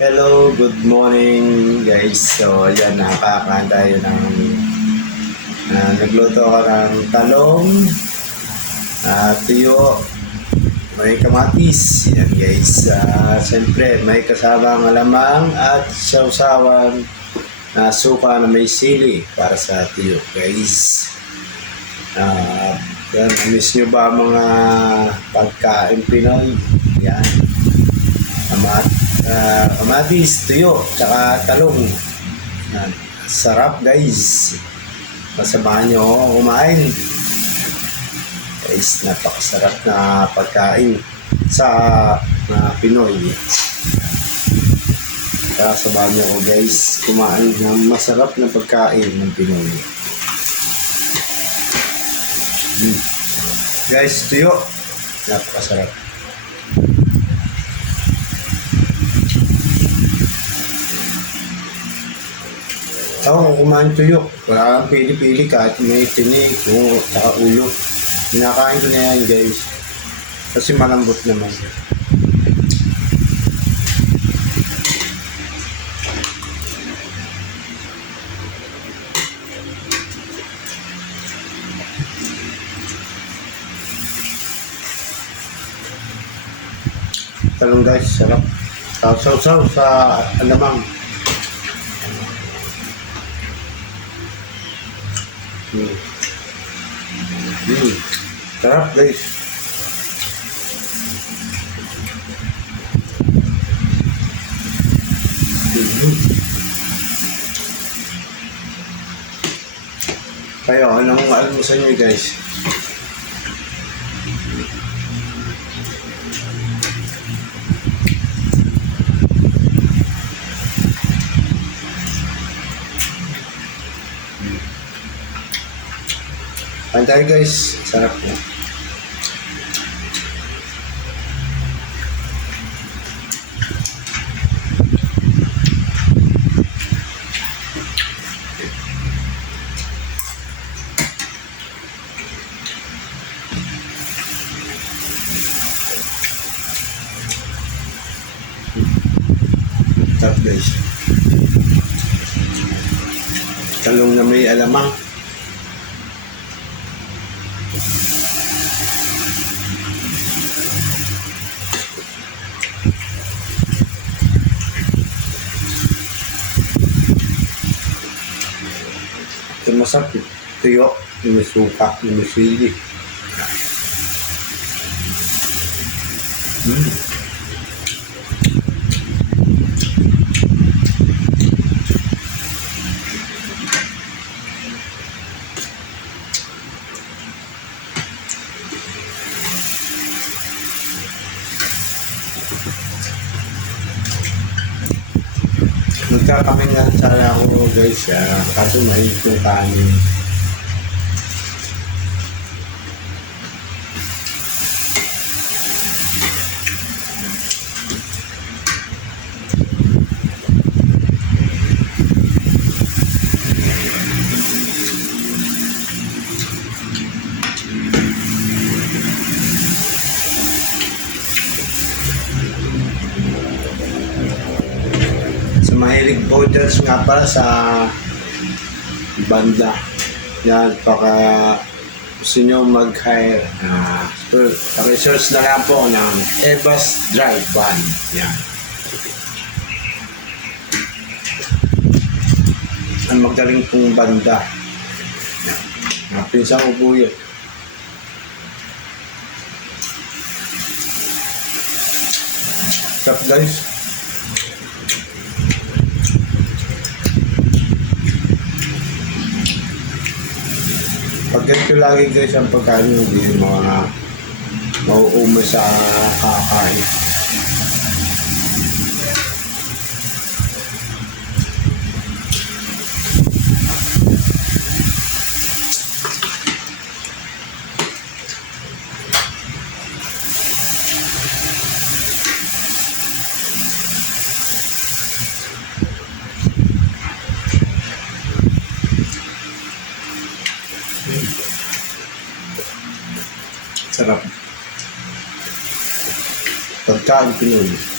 Hello, good morning guys. So, ayan, nakakain tayo ng ah, nagluto ako ng talong at tuyo may kamatis. Yan guys. Ah, Siyempre, may kasamang alamang at sausawan na suka na may sili para sa tuyo guys. Ah, yan, miss nyo ba mga pagkain Pinoy? Yan. Uh, kamatis, tuyo, tsaka talong. Yan. Sarap guys. Masamahan nyo ako kumain. Guys, napakasarap na pagkain sa na Pinoy. Kaya samahan nyo ako guys kumain ng masarap na pagkain ng Pinoy. Mm. Guys, tuyo. Napakasarap. Ako kumain tuyo, wala kang pili-pili kahit may tinik o saka ulo. Kinakain ko na yan guys. Kasi malambot naman. Talong guys, sarap. Saw-saw sa alamang. Hmm. Hmm. Sarap guys. Mhm. Kayo, anong almusan niyo guys? Kain tayo guys. Sarap po. Sarap guys. Talong na may alamang. Masakit. Tuyo, yung suka, yung sili. Mm. Nagkakamin nga sana ako guys, ah, kaso may yung kanin. Mahilig voters nga pala sa banda. Yan, baka gusto nyo mag-hire. Uh, research na lang po ng Evas Drive Van. Yan. Ang magaling pong banda. Yan. Mga pinsan ko po yun. Sup guys? Pag ganito lagi guys ang pagkain mo, hindi mo na mauuma sa kakain. Sarap. Pagkain Pinoy.